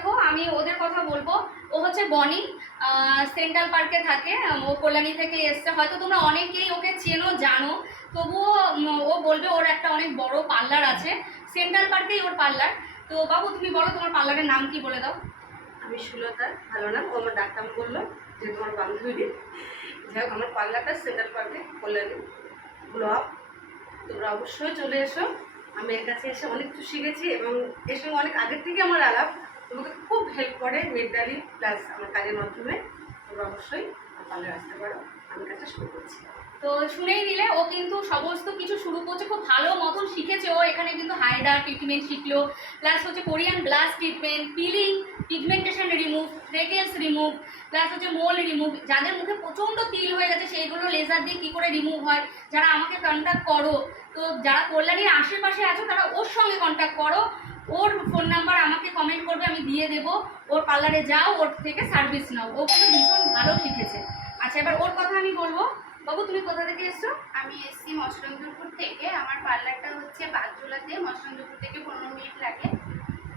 দেখো আমি ওদের কথা বলবো। ও হচ্ছে বনি, সেন্ট্রাল পার্কে থাকে, ও কল্যাণী থেকে এসছে। হয়তো তোমরা অনেকেই ওকে চেনো জানো, তবুও ও বলবে ওর একটা অনেক বড় পার্লার আছে, সেন্ট্রাল পার্কেই ওর পার্লার। তো বাবু তুমি বলো তোমার পার্লারের নাম কি, বলে দাও। আমি সুলতা, ভালো নাম। ও আমার ডাক্তার বললো যে তোমার বান্ধবী। যাই হোক, আমার পার্লারটা সেন্ট্রাল পার্কে কল্যাণী ব্লক। তোমরা অবশ্যই চলে এসো। আমি এর কাছে এসে অনেক কিছু শিখেছি এবং এর সঙ্গে অনেক আগের থেকে আমার আলাপ। তোমাকে খুব হেল্প করে মেডালি প্লাস আমার কাজের মাধ্যমে। তোমরা অবশ্যই পার্লারে আসতে পারো। আমি কাজটা শুরু করছি। তো শুনেই নিলে, ও কিন্তু সমস্ত কিছু শুরু করছে, খুব ভালো মতন শিখেছে। ও এখানে কিন্তু হাইড্রা ট্রিটমেন্ট শিখলো, প্লাস হচ্ছে Korean glass treatment, peeling, pigmentation remove, freckles remove, plus হচ্ছে মোল রিমুভ। যাদের মুখে প্রচণ্ড তিল হয়ে গেছে সেইগুলো লেজার দিয়ে কী করে রিমুভ হয়, যারা আমাকে কন্ট্যাক্ট করো, তো যারা কল্যাণীর আশেপাশে আছো তারা ওর সঙ্গে কন্ট্যাক্ট করো। ওর ফোন নাম্বার আমাকে কমেন্ট করবে, আমি দিয়ে দেবো। ওর পার্লারে যাও, ওর থেকে সার্ভিস নাও। ও কিন্তু ভীষণ ভালো শিখেছে। আচ্ছা, এবার ওর কথা আমি বলবো। বাবু তুমি কোথা থেকে এসছো? আমি এসছি মসলন্দপুর থেকে। আমার পার্লারটা হচ্ছে বাগজোলাতে, মসলন্দপুর থেকে 15 মিনিট লাগে।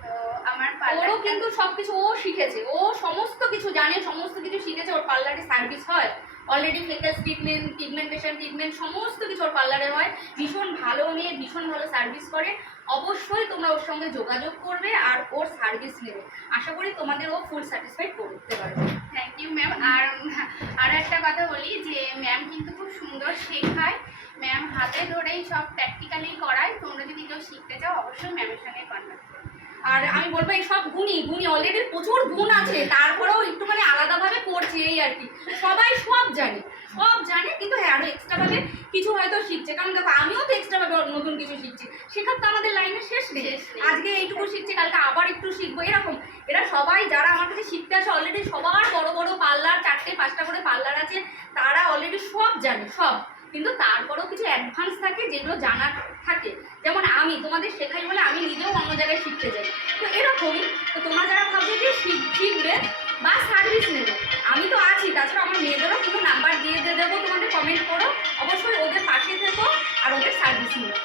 তো আমার ওরও কিন্তু সবকিছু ও শিখেছে, ও সমস্ত কিছু জানে, সমস্ত কিছু শিখেছে। ওর পার্লারে সার্ভিস হয় অলরেডি, ফেকেলস ট্রিটমেন্ট, পিগমেন্টেশন ট্রিটমেন্ট সমস্ত কিছু ওর পার্লারে হয়। ভীষণ ভালো মেয়ে, ভীষণ ভালো সার্ভিস করে। অবশ্যই তোমরা ওর সঙ্গে যোগাযোগ করবে আর ওর সার্ভিস নেবে। আশা করি তোমাদের ও ফুল স্যাটিসফাইড করতে পারবে। Thank you ma'am. আর একটা কথা বলি যে ম্যাম কিন্তু খুব সুন্দর শেখায়। ম্যাম হাতে ধরেই সব প্র্যাকটিক্যালি করায়। তোমরা যদি কেউ শিখতে চাও অবশ্যই ম্যামের সঙ্গে কন্ট্যাক্ট করো। আর আমি বলবো এই সব গুণী অলরেডি প্রচুর গুণ আছে, তারপরেও একটুখানি আলাদাভাবে করছে, এই আর কি। সবাই সব জানে কিন্তু হ্যাঁ আরও এক্সট্রাভাবে কিছু হয়তো শিখছে। কারণ দেখো আমিও তো এক্সট্রাভাবে নতুন কিছু শিখছি, শেখার তো আমাদের লাইনে শেষ নেই। আজকে এইটুকু শিখছি, কালকে আবার একটু শিখবো, এরকম। এরা সবাই যারা আমার কাছে শিখতে আসে অলরেডি সবার বড় বড় পার্লার, 4-5টা করে পার্লার আছে, তারা অলরেডি সব জানে সব। কিন্তু তারপরেও কিছু অ্যাডভান্স থাকে যেগুলো জানার থাকে। যেমন আমি তোমাদের শেখাই বলে আমি নিজেও অন্য জায়গায় শিখতে যাই, তো এরকমই। তো তোমরা যারা ভাবছো যে শিখবে বা সার্ভিস নেবে, আমি তো আছি। তাছাড়া আমার মেয়েদেরও কোনো নাম্বার দিয়ে দেবো, তোমাদের কমেন্ট করো, অবশ্যই ওদের পাশে থেকো আর ওদের সার্ভিস নেবে।